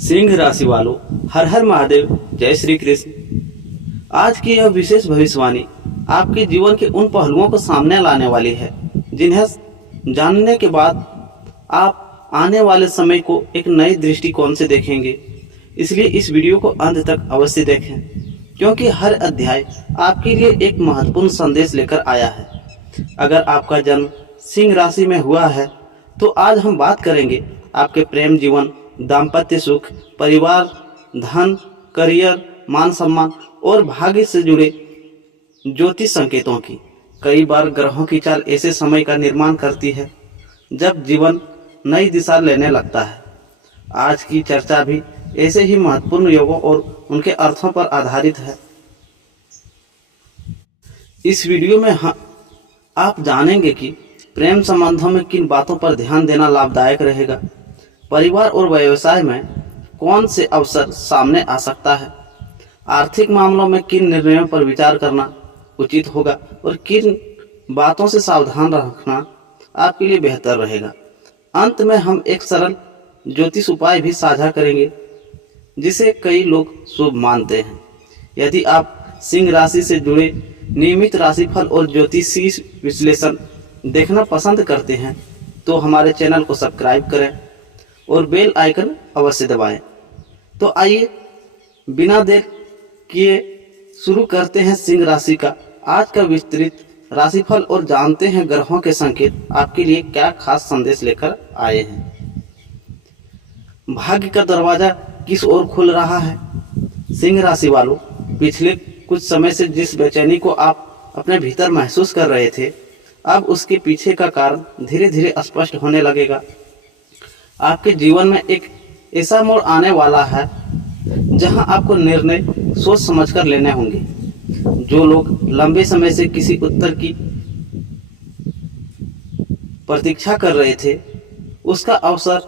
सिंह राशि वालों, हर हर महादेव, जय श्री कृष्ण। आज की यह विशेष भविष्यवाणी आपके जीवन के उन पहलुओं को सामने लाने वाली है जिन्हें जानने के बाद आप आने वाले समय को एक नए दृष्टिकोण से देखेंगे। इसलिए इस वीडियो को अंत तक अवश्य देखें, क्योंकि हर अध्याय आपके लिए एक महत्वपूर्ण संदेश लेकर आया है। अगर आपका जन्म सिंह राशि में हुआ है तो आज हम बात करेंगे आपके प्रेम जीवन, दाम्पत्य सुख, परिवार, धन, करियर, मान सम्मान और भाग्य से जुड़े ज्योतिष संकेतों की। कई बार ग्रहों की चाल ऐसे समय का निर्माण करती है जब जीवन नई दिशा लेने लगता है। आज की चर्चा भी ऐसे ही महत्वपूर्ण योगों और उनके अर्थों पर आधारित है। इस वीडियो में आप जानेंगे कि प्रेम संबंधों में किन बातों पर ध्यान देना लाभदायक रहेगा, परिवार और व्यवसाय में कौन से अवसर सामने आ सकता है, आर्थिक मामलों में किन निर्णयों पर विचार करना उचित होगा और किन बातों से सावधान रखना आपके लिए बेहतर रहेगा। अंत में हम एक सरल ज्योतिष उपाय भी साझा करेंगे जिसे कई लोग शुभ मानते हैं। यदि आप सिंह राशि से जुड़े नियमित राशिफल और ज्योतिषीय विश्लेषण देखना पसंद करते हैं तो हमारे चैनल को सब्सक्राइब करें और बेल आइकन अवश्य दबाएं। तो आइए बिना देर किए शुरू करते हैं सिंह राशि का आज का विस्तृत राशिफल और जानते हैं ग्रहों के संकेत आपके लिए क्या खास संदेश लेकर आए हैं। भाग्य का दरवाजा किस ओर खुल रहा है? सिंह राशि वालों, पिछले कुछ समय से जिस बेचैनी को आप अपने भीतर महसूस कर रहे थे, अब उसके पीछे का कारण धीरे धीरे स्पष्ट होने लगेगा। आपके जीवन में एक ऐसा मोड़ आने वाला है जहां आपको निर्णय सोच समझकर लेने होंगे। जो लोग लंबे समय से किसी उत्तर की प्रतीक्षा कर रहे थे, उसका अवसर,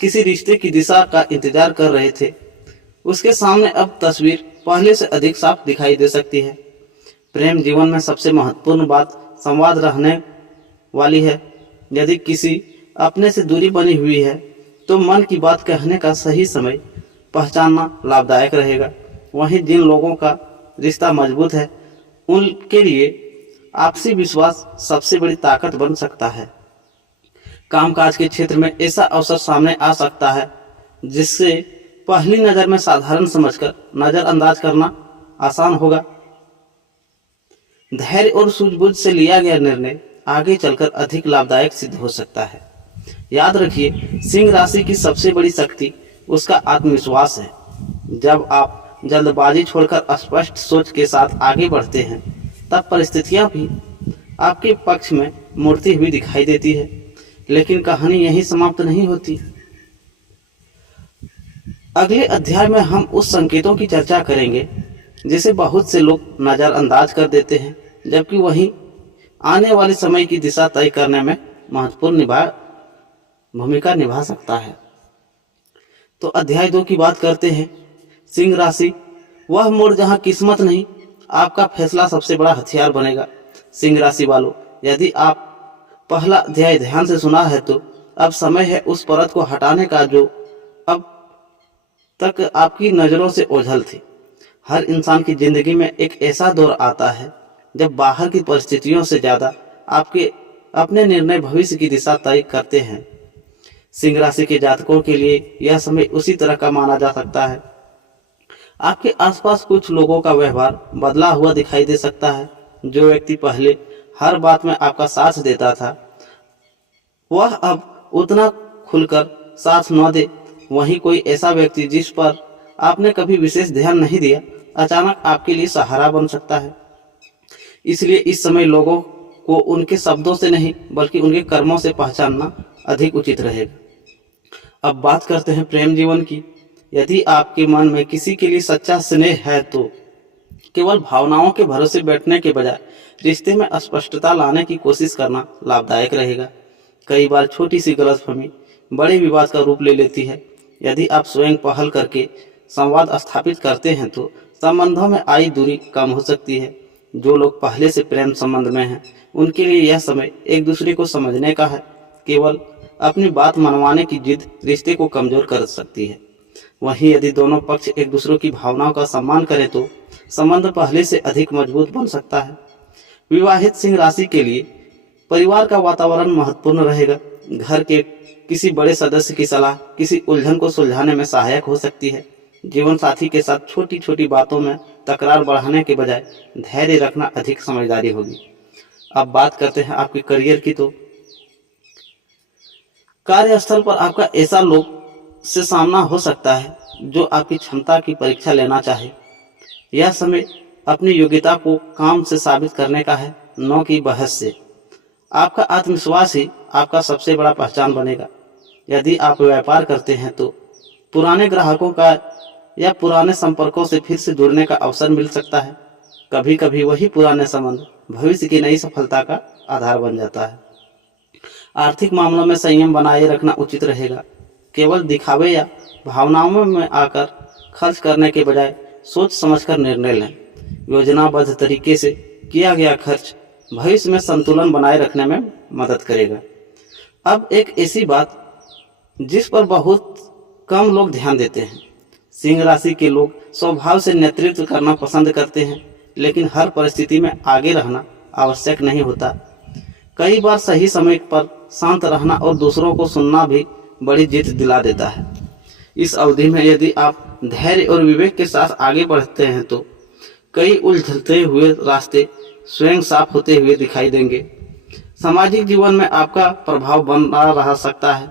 किसी रिश्ते की दिशा का इंतजार कर रहे थे, उसके सामने अब तस्वीर पहले से अधिक साफ दिखाई दे सकती है। प्रेम जीवन में सबसे महत्वपूर्ण बात संवाद रहने वाली है। यदि किसी अपने से दूरी बनी हुई है तो मन की बात कहने का सही समय पहचानना लाभदायक रहेगा। वहीं जिन लोगों का रिश्ता मजबूत है उनके लिए आपसी विश्वास सबसे बड़ी ताकत बन सकता है। कामकाज के क्षेत्र में ऐसा अवसर सामने आ सकता है जिससे पहली नज़र में साधारण समझकर नज़रअंदाज करना आसान होगा। धैर्य और सूझबूझ से लिया गया निर्णय आगे चलकर अधिक लाभदायक सिद्ध हो सकता है। याद रखिए, सिंह राशि की सबसे बड़ी शक्ति उसका आत्मविश्वास है। जब आप जल्दबाजी छोड़कर स्पष्ट सोच के साथ आगे बढ़ते हैं तब परिस्थितियां भी आपके पक्ष में मुड़ती हुई दिखाई देती है। लेकिन कहानी यहीं समाप्त नहीं होती। अगले अध्याय में हम उस संकेतों की चर्चा करेंगे जिसे बहुत से लोग नज़रअंदाज कर देते हैं, जबकि वही आने वाले समय की दिशा तय करने में महत्वपूर्ण भूमिका निभा सकता है। तो अध्याय 2 की बात करते हैं। सिंह राशि, वह मोड़ जहां किस्मत नहीं, आपका फैसला सबसे बड़ा हथियार बनेगा। सिंह राशि वालों, यदि आप पहला अध्याय ध्यान से सुना है तो अब समय है उस परत को हटाने का जो अब तक आपकी नज़रों से ओझल थी। हर इंसान की जिंदगी में एक ऐसा दौर आता है जब बाहर की परिस्थितियों से ज़्यादा आपके अपने निर्णय भविष्य की दिशा तय करते हैं। सिंह राशि के जातकों के लिए यह समय उसी तरह का माना जा सकता है। आपके आसपास कुछ लोगों का व्यवहार बदला हुआ दिखाई दे सकता है। जो व्यक्ति पहले हर बात में आपका साथ देता था, वह अब उतना खुलकर साथ न दे। वहीं कोई ऐसा व्यक्ति जिस पर आपने कभी विशेष ध्यान नहीं दिया, अचानक आपके लिए सहारा बन सकता है। इसलिए इस समय लोगों को उनके शब्दों से नहीं बल्कि उनके कर्मों से पहचानना अधिक उचित रहेगा। अब बात करते हैं प्रेम जीवन की। यदि आपके मन में किसी के लिए सच्चा स्नेह है तो केवल भावनाओं के भरोसे बैठने के बजाय रिश्ते में स्पष्टता लाने की कोशिश करना लाभदायक रहेगा। कई बार छोटी सी गलतफहमी बड़े विवाद का रूप ले लेती है। यदि आप स्वयं पहल करके संवाद स्थापित करते हैं तो संबंधों में आई दूरी कम हो सकती है। जो लोग पहले से प्रेम संबंध में हैं उनके लिए यह समय एक दूसरे को समझने का है। केवल अपनी बात मनवाने की जिद रिश्ते को कमजोर कर सकती है। वहीं यदि दोनों पक्ष एक दूसरे की भावनाओं का सम्मान करें तो संबंध पहले से अधिक मजबूत बन सकता है। विवाहित सिंह राशि के लिए परिवार का वातावरण महत्वपूर्ण रहेगा। घर के किसी बड़े सदस्य की सलाह किसी उलझन को सुलझाने में सहायक हो सकती है। जीवन साथी के साथ छोटी छोटी बातों में तकरार बढ़ाने के बजाय धैर्य रखना अधिक समझदारी होगी। अब बात करते हैं आपके करियर की। तो कार्यस्थल पर आपका ऐसा लोग से सामना हो सकता है जो आपकी क्षमता की परीक्षा लेना चाहे। यह समय अपनी योग्यता को काम से साबित करने का है, न कि बहस से। आपका आत्मविश्वास ही आपका सबसे बड़ा पहचान बनेगा। यदि आप व्यापार करते हैं तो पुराने ग्राहकों का या पुराने संपर्कों से फिर से जुड़ने का अवसर मिल सकता है। कभी कभी वही पुराने संबंध भविष्य की नई सफलता का आधार बन जाता है। आर्थिक मामलों में संयम बनाए रखना उचित रहेगा। केवल दिखावे या भावनाओं में आकर खर्च करने के बजाय सोच समझकर निर्णय लें। योजनाबद्ध तरीके से किया गया खर्च भविष्य में संतुलन बनाए रखने में मदद करेगा। अब एक ऐसी बात जिस पर बहुत कम लोग ध्यान देते हैं। सिंह राशि के लोग स्वभाव से नेतृत्व करना पसंद करते हैं, लेकिन हर परिस्थिति में आगे रहना आवश्यक नहीं होता। कई बार सही समय पर शांत रहना और दूसरों को सुनना भी बड़ी जीत दिला देता है। इस अवधि में यदि आप धैर्य और विवेक के साथ आगे बढ़ते हैं तो कई उलझते हुए रास्ते स्वयं साफ होते हुए दिखाई देंगे। सामाजिक जीवन में आपका प्रभाव बना रह सकता है।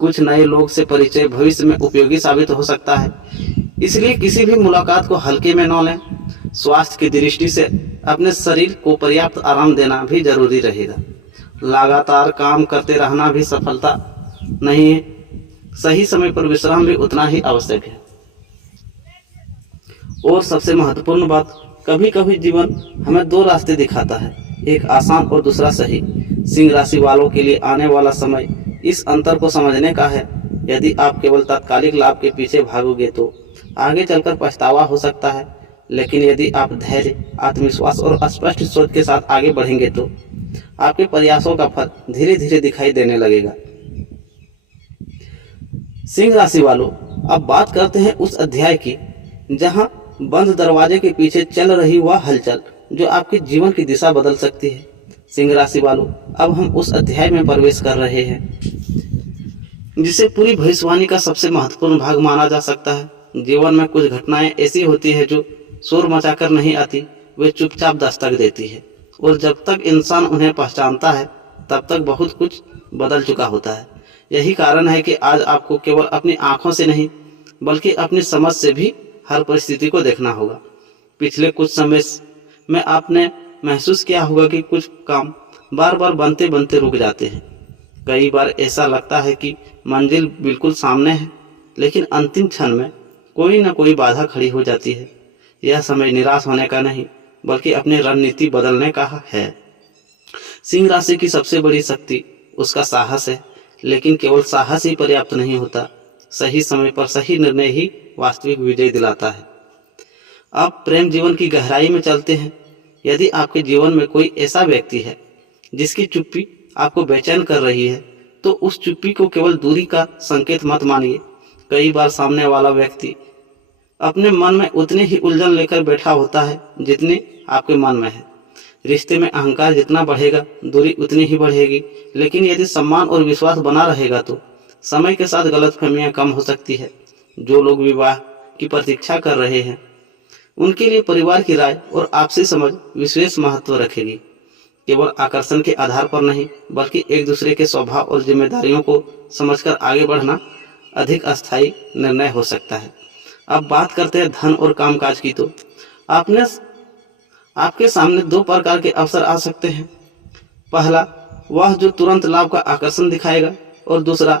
कुछ नए लोग से परिचय भविष्य में उपयोगी साबित हो सकता है, इसलिए किसी भी मुलाकात को हल्के में न लें। स्वास्थ्य की दृष्टि से अपने शरीर को पर्याप्त आराम देना भी जरूरी रहेगा। लगातार काम करते रहना भी सफलता नहीं है। सही समय पर विश्राम भी उतना ही आवश्यक है। और सबसे महत्वपूर्ण बात, कभी कभी जीवन हमें दो रास्ते दिखाता है, एक आसान और दूसरा सही। सिंह राशि वालों के लिए आने वाला समय इस अंतर को समझने का है। यदि आप केवल तात्कालिक लाभ के पीछे भागोगे तो आगे चलकर पछतावा हो सकता है, लेकिन यदि आप धैर्य, आत्मविश्वास और स्पष्ट सोच के साथ आगे बढ़ेंगे तो आपके प्रयासों का फल धीरे धीरे दिखाई देने लगेगा। सिंह राशि वालों, अब बात करते हैं उस अध्याय की जहां बंद दरवाजे के पीछे चल रही वह हलचल जो आपके जीवन की दिशा बदल सकती है। सिंह राशि वालों, अब हम उस अध्याय में प्रवेश कर रहे हैं जिसे पूरी भविष्यवाणी का सबसे महत्वपूर्ण भाग माना जा सकता है। जीवन में कुछ घटनाएं ऐसी होती है जो शोर मचाकर नहीं आती, वे चुपचाप दस्तक देती है, और जब तक इंसान उन्हें पहचानता है तब तक बहुत कुछ बदल चुका होता है। यही कारण है कि आज आपको केवल अपनी आंखों से नहीं बल्कि अपनी समझ से भी हर परिस्थिति को देखना होगा। पिछले कुछ समय में आपने महसूस किया होगा कि कुछ काम बार बार बनते बनते रुक जाते हैं। कई बार ऐसा लगता है कि मंजिल बिल्कुल सामने है, लेकिन अंतिम क्षण में कोई न कोई बाधा खड़ी हो जाती है। यह समय निराश होने का नहीं बल्कि अपनी रणनीति बदलने का है। सिंह राशि की सबसे बड़ी शक्ति उसका साहस है, लेकिन केवल साहस ही पर्याप्त नहीं होता। सही समय पर सही निर्णय ही वास्तविक विजय दिलाता है। अब प्रेम जीवन की गहराई में चलते हैं। यदि आपके जीवन में कोई ऐसा व्यक्ति है जिसकी चुप्पी आपको बेचैन कर रही है, तो उस चुप्पी को केवल दूरी का संकेत मत मानिए। कई बार सामने वाला व्यक्ति अपने मन में उतनी ही उलझन लेकर बैठा होता है जितनी आपके मन में है। रिश्ते में अहंकार जितना बढ़ेगा, दूरी उतनी ही बढ़ेगी, लेकिन यदि सम्मान और विश्वास बना रहेगा तो समय के साथ गलतफहमियां कम हो सकती है। जो लोग विवाह की प्रतीक्षा कर रहे हैं उनके लिए परिवार की राय और आपसी समझ विशेष महत्व रखेगी। केवल आकर्षण के आधार पर नहीं बल्कि एक दूसरे के स्वभाव और जिम्मेदारियों को समझकर आगे बढ़ना अधिक अस्थायी निर्णय हो सकता है। अब बात करते हैं धन और कामकाज की। तो आपके सामने दो प्रकार के अवसर आ सकते हैं। पहला वह जो तुरंत लाभ का आकर्षण दिखाएगा, और दूसरा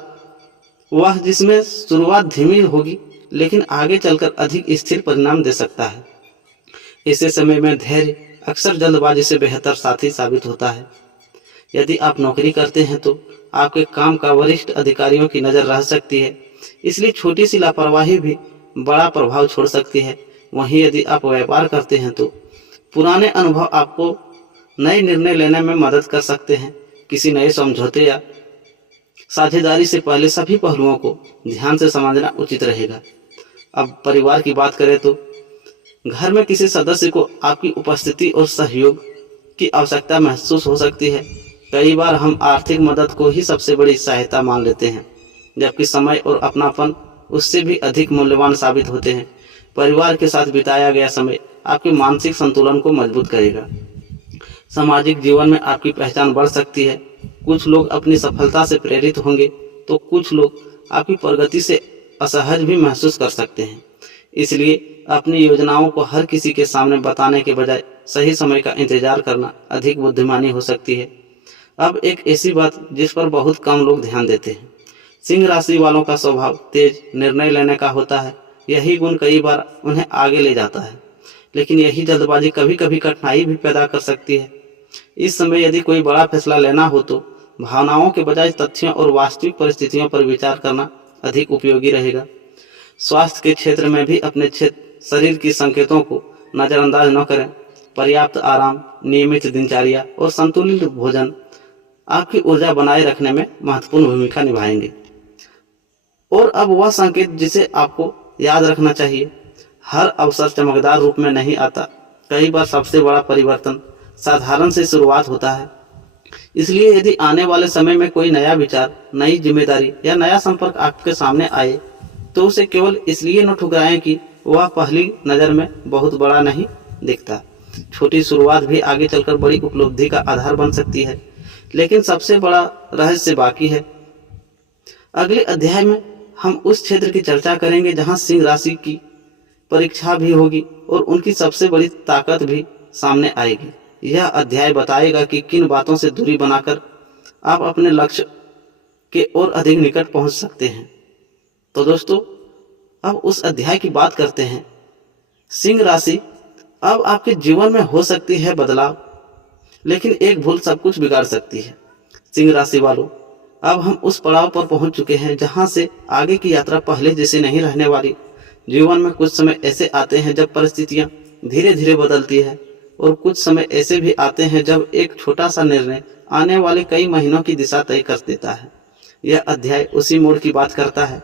वह जिसमें शुरुआत धीमी होगी लेकिन आगे चलकर अधिक स्थिर परिणाम दे सकता है। ऐसे समय में धैर्य अक्सर जल्दबाजी से बेहतर साथी साबित होता है। यदि आप नौकरी करते हैं तो आपके काम का वरिष्ठ अधिकारियों की नज़र रह सकती है, इसलिए छोटी सी लापरवाही भी बड़ा प्रभाव छोड़ सकती है। वहीं यदि आप व्यापार करते हैं तो पुराने अनुभव आपको नए निर्णय लेने में मदद कर सकते हैं। किसी नए समझौते या साझेदारी से पहले सभी पहलुओं को ध्यान से समझना उचित रहेगा। अब परिवार की बात करें तो घर में किसी सदस्य को आपकी उपस्थिति और सहयोग की आवश्यकता महसूस हो सकती है। कई बार हम आर्थिक मदद को ही सबसे बड़ी सहायता मान लेते हैं, जबकि समय और अपनापन उससे भी अधिक मूल्यवान साबित होते हैं। परिवार के साथ बिताया गया समय आपके मानसिक संतुलन को मजबूत करेगा। सामाजिक जीवन में आपकी पहचान बढ़ सकती है। कुछ लोग अपनी सफलता से प्रेरित होंगे तो कुछ लोग आपकी प्रगति से असहज भी महसूस कर सकते हैं। इसलिए अपनी योजनाओं को हर किसी के सामने बताने के बजाय सही समय का इंतजार करना अधिक बुद्धिमानी हो सकती है। अब एक ऐसी बात जिस पर बहुत कम लोग ध्यान देते हैं। सिंह राशि वालों का स्वभाव तेज निर्णय लेने का होता है। यही गुण कई बार उन्हें आगे ले जाता है, लेकिन यही जल्दबाजी कभी कभी कठिनाई भी पैदा कर सकती है। इस समय यदि कोई बड़ा फैसला लेना हो तो भावनाओं के बजाय तथ्यों और वास्तविक परिस्थितियों पर विचार करना अधिक उपयोगी रहेगा। स्वास्थ्य के क्षेत्र में भी अपने शरीर की संकेतों को नज़रअंदाज न करें। पर्याप्त आराम, नियमित दिनचर्या और संतुलित भोजन आपकी ऊर्जा बनाए रखने में महत्वपूर्ण भूमिका निभाएंगे। और अब वह संकेत जिसे आपको याद रखना चाहिए, हर अवसर चमकदार रूप में नहीं आता। कई बार सबसे बड़ा परिवर्तन साधारण से शुरुआत होता है। इसलिए यदि आने वाले समय में कोई नया विचार, नई जिम्मेदारी या नया संपर्क आपके सामने आए तो उसे केवल इसलिए न ठुकराएं कि वह पहली नज़र में बहुत बड़ा नहीं दिखता। छोटी शुरुआत भी आगे चलकर बड़ी उपलब्धि का आधार बन सकती है। लेकिन सबसे बड़ा रहस्य बाकी है। अगले अध्याय में हम उस क्षेत्र की चर्चा करेंगे जहां सिंह राशि की परीक्षा भी होगी और उनकी सबसे बड़ी ताकत भी सामने आएगी। यह अध्याय बताएगा कि किन बातों से दूरी बनाकर आप अपने लक्ष्य के और अधिक निकट पहुंच सकते हैं। तो दोस्तों, अब उस अध्याय की बात करते हैं। सिंह राशि, अब आपके जीवन में हो सकती है बदलाव, लेकिन एक भूल सब कुछ बिगाड़ सकती है। सिंह राशि वालों, अब हम उस पड़ाव पर पहुंच चुके हैं जहां से आगे की यात्रा पहले जैसी नहीं रहने वाली। जीवन में कुछ समय ऐसे आते हैं जब परिस्थितियां धीरे धीरे बदलती है, और कुछ समय ऐसे भी आते हैं जब एक छोटा सा निर्णय आने वाले कई महीनों की दिशा तय कर देता है। यह अध्याय उसी मोड़ की बात करता है।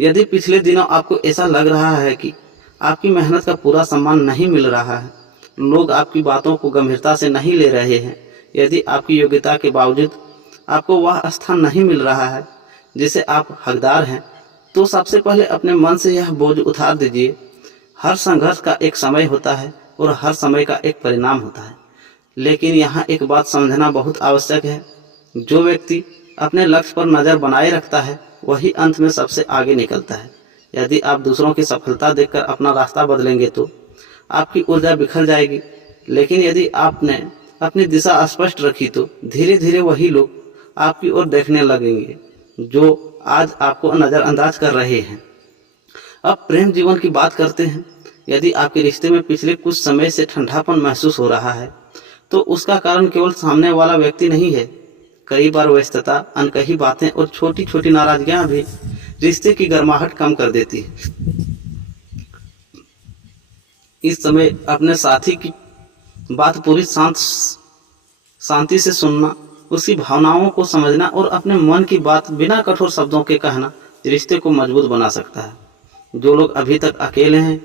यदि पिछले दिनों आपको ऐसा लग रहा है कि आपकी मेहनत का पूरा सम्मान नहीं मिल रहा है, लोग आपकी बातों को गंभीरता से नहीं ले रहे हैं, यदि आपकी योग्यता के बावजूद आपको वह स्थान नहीं मिल रहा है जिसे आप हकदार हैं, तो सबसे पहले अपने मन से यह बोझ उतार दीजिए। हर संघर्ष का एक समय होता है और हर समय का एक परिणाम होता है। लेकिन यहाँ एक बात समझना बहुत आवश्यक है। जो व्यक्ति अपने लक्ष्य पर नज़र बनाए रखता है वही अंत में सबसे आगे निकलता है। यदि आप दूसरों की सफलता देखकर अपना रास्ता बदलेंगे तो आपकी ऊर्जा बिखर जाएगी, लेकिन यदि आपने अपनी दिशा स्पष्ट रखी तो धीरे धीरे वही लोग आपकी ओर देखने लगेंगे जो आज आपको नज़रअंदाज कर रहे हैं। अब प्रेम जीवन की बात करते हैं। यदि आपके रिश्ते में पिछले कुछ समय से ठंडापन महसूस हो रहा है तो उसका कारण केवल सामने वाला व्यक्ति नहीं है। कई बार व्यस्तता, अनकही बातें और छोटी छोटी नाराजगियां भी रिश्ते की गर्माहट कम कर देती है। इस समय अपने साथी की बात पूरी शांति से सुनना, उसकी भावनाओं को समझना और अपने मन की बात बिना कठोर शब्दों के कहना रिश्ते को मजबूत बना सकता है। जो लोग अभी तक अकेले हैं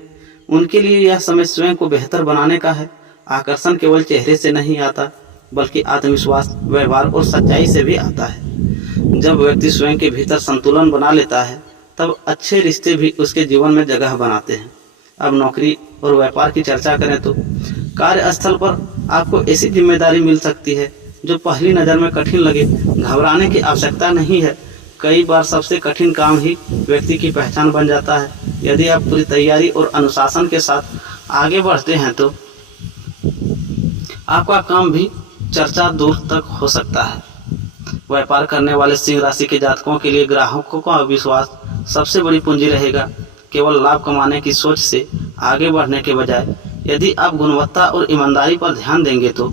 उनके लिए यह समय स्वयं को बेहतर बनाने का है। आकर्षण केवल चेहरे से नहीं आता बल्कि आत्मविश्वास, व्यवहार और सच्चाई से भी आता है। जब व्यक्ति स्वयं के भीतर संतुलन बना लेता है तब अच्छे रिश्ते भी उसके जीवन में जगह बनाते हैं। अब नौकरी और व्यापार की चर्चा करें तो कार्यस्थल पर आपको ऐसी जिम्मेदारी मिल सकती है जो पहली नज़र में कठिन लगे। घबराने की आवश्यकता नहीं है। कई बार सबसे कठिन काम ही व्यक्ति की पहचान बन जाता है। यदि आप पूरी तैयारी और अनुशासन के साथ आगे बढ़ते हैं तो आपका काम भी चर्चा दूर तक हो सकता है। व्यापार करने वाले सिंह राशि के जातकों के लिए ग्राहकों का विश्वास सबसे बड़ी पूंजी रहेगा। केवल लाभ कमाने की सोच से आगे बढ़ने के बजाय यदि आप गुणवत्ता और ईमानदारी पर ध्यान देंगे तो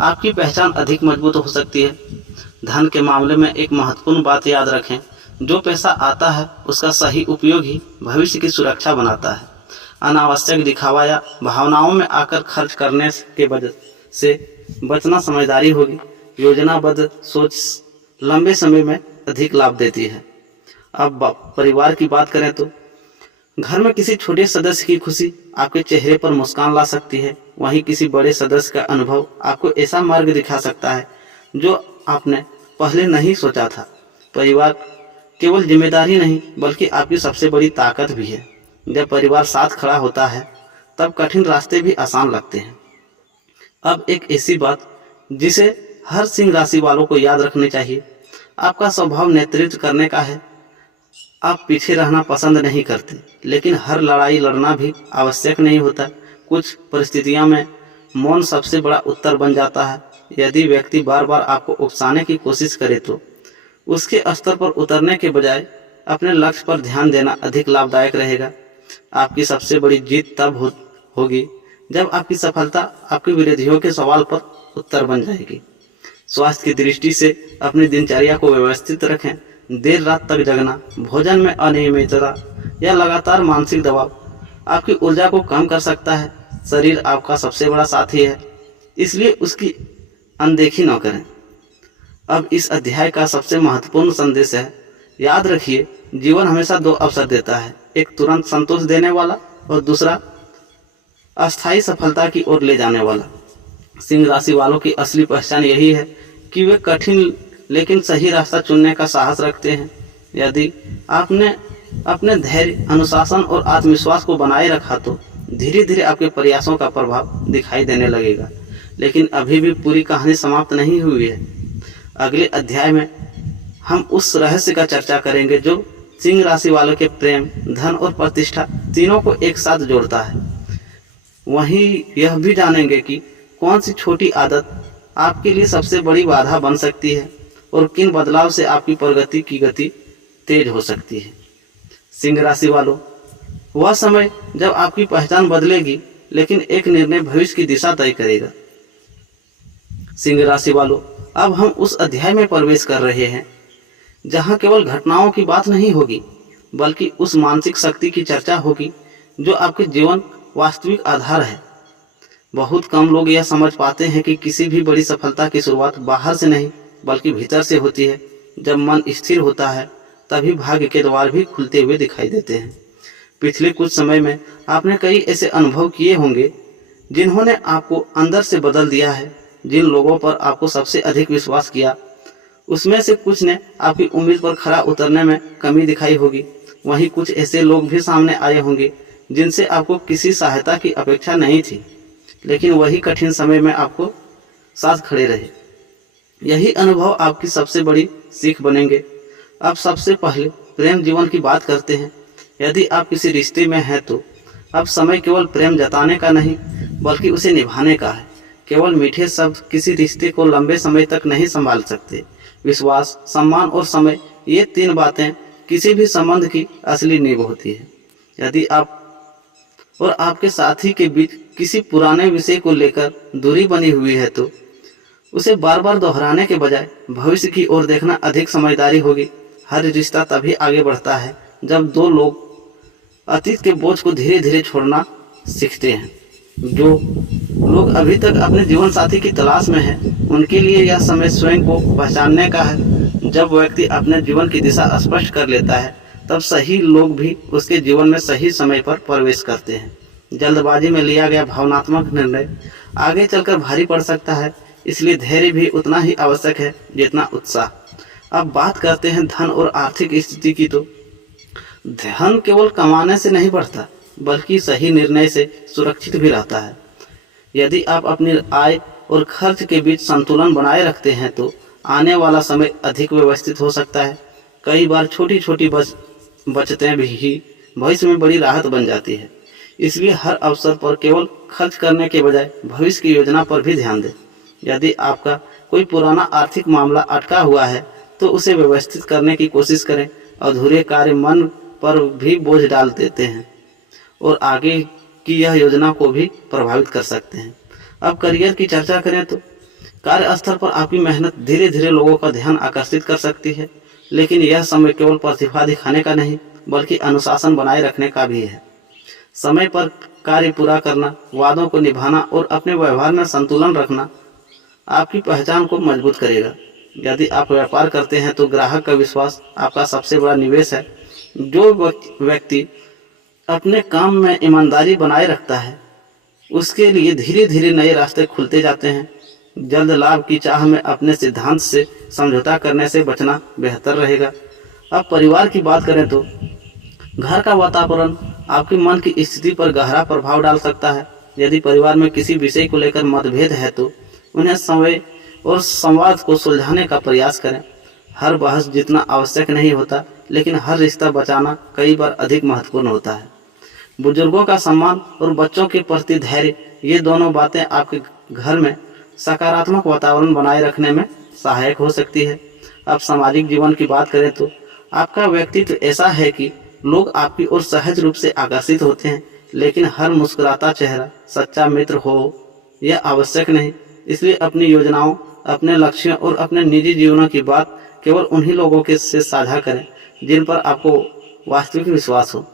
आपकी पहचान अधिक मजबूत हो सकती है। धन के मामले में एक महत्वपूर्ण बात याद रखें, जो पैसा आता है उसका सही उपयोग ही भविष्य की सुरक्षा बनाता है। अनावश्यक दिखावा या भावनाओं में आकर खर्च करने के वजह से बचना समझदारी होगी। योजनाबद्ध सोच लंबे समय में अधिक लाभ देती है। अब परिवार की बात करें तो घर में किसी छोटे सदस्य की खुशी आपके चेहरे पर मुस्कान ला सकती है, वहीं किसी बड़े सदस्य का अनुभव आपको ऐसा मार्ग दिखा सकता है जो आपने पहले नहीं सोचा था। परिवार केवल जिम्मेदारी नहीं बल्कि आपकी सबसे बड़ी ताकत भी है। जब परिवार साथ खड़ा होता है तब कठिन रास्ते भी आसान लगते हैं। अब एक ऐसी बात जिसे हर सिंह राशि वालों को याद रखनी चाहिए, आपका स्वभाव नेतृत्व करने का है। आप पीछे रहना पसंद नहीं करते, लेकिन हर लड़ाई लड़ना भी आवश्यक नहीं होता। कुछ परिस्थितियों में मौन सबसे बड़ा उत्तर बन जाता है। यदि व्यक्ति बार बार आपको उकसाने की कोशिश करे तो उसके स्तर पर उतरने के बजाय अपने लक्ष्य पर ध्यान देना अधिक लाभदायक रहेगा। आपकी सबसे बड़ी जीत तब होगी जब आपकी सफलता आपके विरोधियों के सवाल पर उत्तर बन जाएगी। स्वास्थ्य की दृष्टि से अपनी दिनचर्या को व्यवस्थित रखें। देर रात तक जगना, भोजन में अनियमितता या लगातार मानसिक दबाव आपकी ऊर्जा को कम कर सकता है। शरीर आपका सबसे बड़ा साथी है, इसलिए उसकी अनदेखी न करें। अब इस अध्याय का सबसे महत्वपूर्ण संदेश है, याद रखिए जीवन हमेशा दो अवसर देता है, एक तुरंत संतोष देने वाला और दूसरा अस्थायी सफलता की ओर ले जाने वाला। सिंह राशि वालों की असली पहचान यही है कि वे कठिन लेकिन सही रास्ता चुनने का साहस रखते हैं। यदि आपने अपने धैर्य, अनुशासन और आत्मविश्वास को बनाए रखा तो धीरे धीरे आपके प्रयासों का प्रभाव दिखाई देने लगेगा। लेकिन अभी भी पूरी कहानी समाप्त नहीं हुई है। अगले अध्याय में हम उस रहस्य का चर्चा करेंगे जो सिंह राशि वालों के प्रेम, धन और प्रतिष्ठा तीनों को एक साथ जोड़ता है। वहीं यह भी जानेंगे कि कौन सी छोटी आदत आपके लिए सबसे बड़ी बाधा बन सकती है और किन बदलाव से आपकी प्रगति की गति तेज हो सकती है। सिंह राशि वालों, वह समय जब आपकी पहचान बदलेगी, लेकिन एक निर्णय भविष्य की दिशा तय करेगा। सिंह राशि वालों, अब हम उस अध्याय में प्रवेश कर रहे हैं जहां केवल घटनाओं की बात नहीं होगी बल्कि उस मानसिक शक्ति की चर्चा होगी जो आपके जीवन वास्तविक आधार है। बहुत कम लोग यह समझ पाते हैं कि किसी भी बड़ी सफलता की शुरुआत बाहर से नहीं बल्कि भीतर से होती है। जब मन स्थिर होता है तभी भाग्य के द्वार भी खुलते हुए दिखाई देते हैं। पिछले कुछ समय में आपने कई ऐसे अनुभव किए होंगे जिन्होंने आपको अंदर से बदल दिया है। जिन लोगों पर आपको सबसे अधिक विश्वास किया, उसमें से कुछ ने आपकी उम्मीद पर खरा उतरने में कमी दिखाई होगी। वहीं कुछ ऐसे लोग भी सामने आए होंगे जिनसे आपको किसी सहायता की अपेक्षा नहीं थी, लेकिन वही कठिन समय में आपको साथ खड़े रहे। यही अनुभव आपकी सबसे बड़ी सीख बनेंगे। अब सबसे पहले प्रेम जीवन की बात करते हैं। यदि आप किसी रिश्ते में हैं तो अब समय केवल प्रेम जताने का नहीं बल्कि उसे निभाने का है। केवल मीठे शब्द किसी रिश्ते को लंबे समय तक नहीं संभाल सकते। विश्वास, सम्मान और समय, ये तीन बातें किसी भी संबंध की असली नींव होती है। यदि आप और आपके साथी के बीच किसी पुराने विषय को लेकर दूरी बनी हुई है तो उसे बार बार दोहराने के बजाय भविष्य की ओर देखना अधिक समझदारी होगी। हर रिश्ता तभी आगे बढ़ता है जब दो लोग अतीत के बोझ को धीरे धीरे छोड़ना सीखते हैं। जो लोग अभी तक अपने जीवन साथी की तलाश में हैं, उनके लिए यह समय स्वयं को पहचानने का है। जब व्यक्ति अपने जीवन की दिशा स्पष्ट कर लेता है तब सही लोग भी उसके जीवन में सही समय पर प्रवेश करते हैं। जल्दबाजी में लिया गया भावनात्मक निर्णय आगे चलकर भारी पड़ सकता है, इसलिए धैर्य भी उतना ही आवश्यक है जितना उत्साह। अब बात करते हैं धन और आर्थिक स्थिति की। तो धन केवल कमाने से नहीं बढ़ता बल्कि सही निर्णय से सुरक्षित भी रहता है। यदि आप अपनी आय और खर्च के बीच संतुलन बनाए रखते हैं तो आने वाला समय अधिक व्यवस्थित हो सकता है। कई बार छोटी छोटी बचतें भी भविष्य में बड़ी राहत बन जाती है। इसलिए हर अवसर पर केवल खर्च करने के बजाय भविष्य की योजना पर भी ध्यान दें। यदि आपका कोई पुराना आर्थिक मामला अटका हुआ है तो उसे व्यवस्थित करने की कोशिश करें। अधूरे कार्य मन पर भी बोझ डाल देते हैं और आगे की यह योजना को भी प्रभावित कर सकते हैं। अब करियर की चर्चा करें तो कार्यस्थल पर आपकी मेहनत धीरे धीरे लोगों का ध्यान आकर्षित कर सकती है, लेकिन यह समय केवल प्रतिभा दिखाने का नहीं बल्कि अनुशासन बनाए रखने का भी है। समय पर कार्य पूरा करना, वादों को निभाना और अपने व्यवहार में संतुलन रखना आपकी पहचान को मजबूत करेगा। यदि आप व्यापार करते हैं तो ग्राहक का विश्वास आपका सबसे बड़ा निवेश है। जो व्यक्ति अपने काम में ईमानदारी बनाए रखता है, उसके लिए धीरे धीरे नए रास्ते खुलते जाते हैं। जल्द लाभ की चाह में अपने सिद्धांत से समझौता करने से बचना बेहतर रहेगा। अब परिवार की बात करें तो घर का वातावरण आपके मन की स्थिति पर गहरा प्रभाव डाल सकता है। यदि परिवार में किसी विषय को लेकर मतभेद है तो उन्हें समय और संवाद को सुलझाने का प्रयास करें। हर बहस जितना आवश्यक नहीं होता, लेकिन हर रिश्ता बचाना कई बार अधिक महत्वपूर्ण होता है। बुजुर्गों का सम्मान और बच्चों के प्रति धैर्य, ये दोनों बातें आपके घर में सकारात्मक वातावरण बनाए रखने में सहायक हो सकती है। अब सामाजिक जीवन की बात करें तो आपका व्यक्तित्व ऐसा है कि लोग आपकी ओर सहज रूप से आकर्षित होते हैं, लेकिन हर मुस्कुराता चेहरा सच्चा मित्र हो यह आवश्यक नहीं। इसलिए अपनी योजनाओं, अपने लक्ष्यों और अपने निजी जीवनों की बात केवल उन्हीं लोगों के से साझा करें जिन पर आपको वास्तविक विश्वास हो।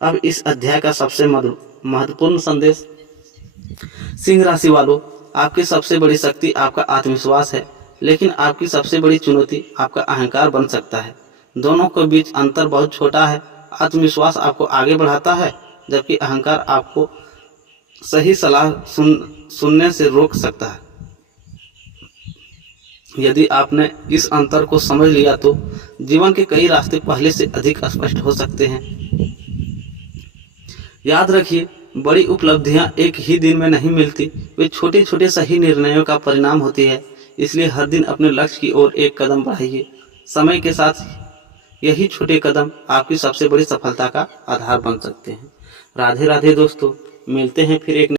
अब इस अध्याय का सबसे महत्वपूर्ण संदेश। सिंह राशि वालों, आपकी सबसे बड़ी शक्ति आपका आत्मविश्वास है, लेकिन आपकी सबसे बड़ी चुनौती आपका अहंकार बन सकता है। दोनों के बीच अंतर बहुत छोटा है। आत्मविश्वास आपको आगे बढ़ाता है, जबकि अहंकार आपको सही सलाह सुनने से रोक सकता है। यदि आपने इस अंतर को समझ लिया तो जीवन के कई रास्ते पहले से अधिक स्पष्ट हो सकते हैं। याद रखिए, बड़ी उपलब्धियां एक ही दिन में नहीं मिलती, वे छोटे छोटे सही निर्णयों का परिणाम होती है। इसलिए हर दिन अपने लक्ष्य की ओर एक कदम बढ़ाइए। समय के साथ यही छोटे कदम आपकी सबसे बड़ी सफलता का आधार बन सकते हैं। राधे राधे दोस्तों, मिलते हैं फिर एक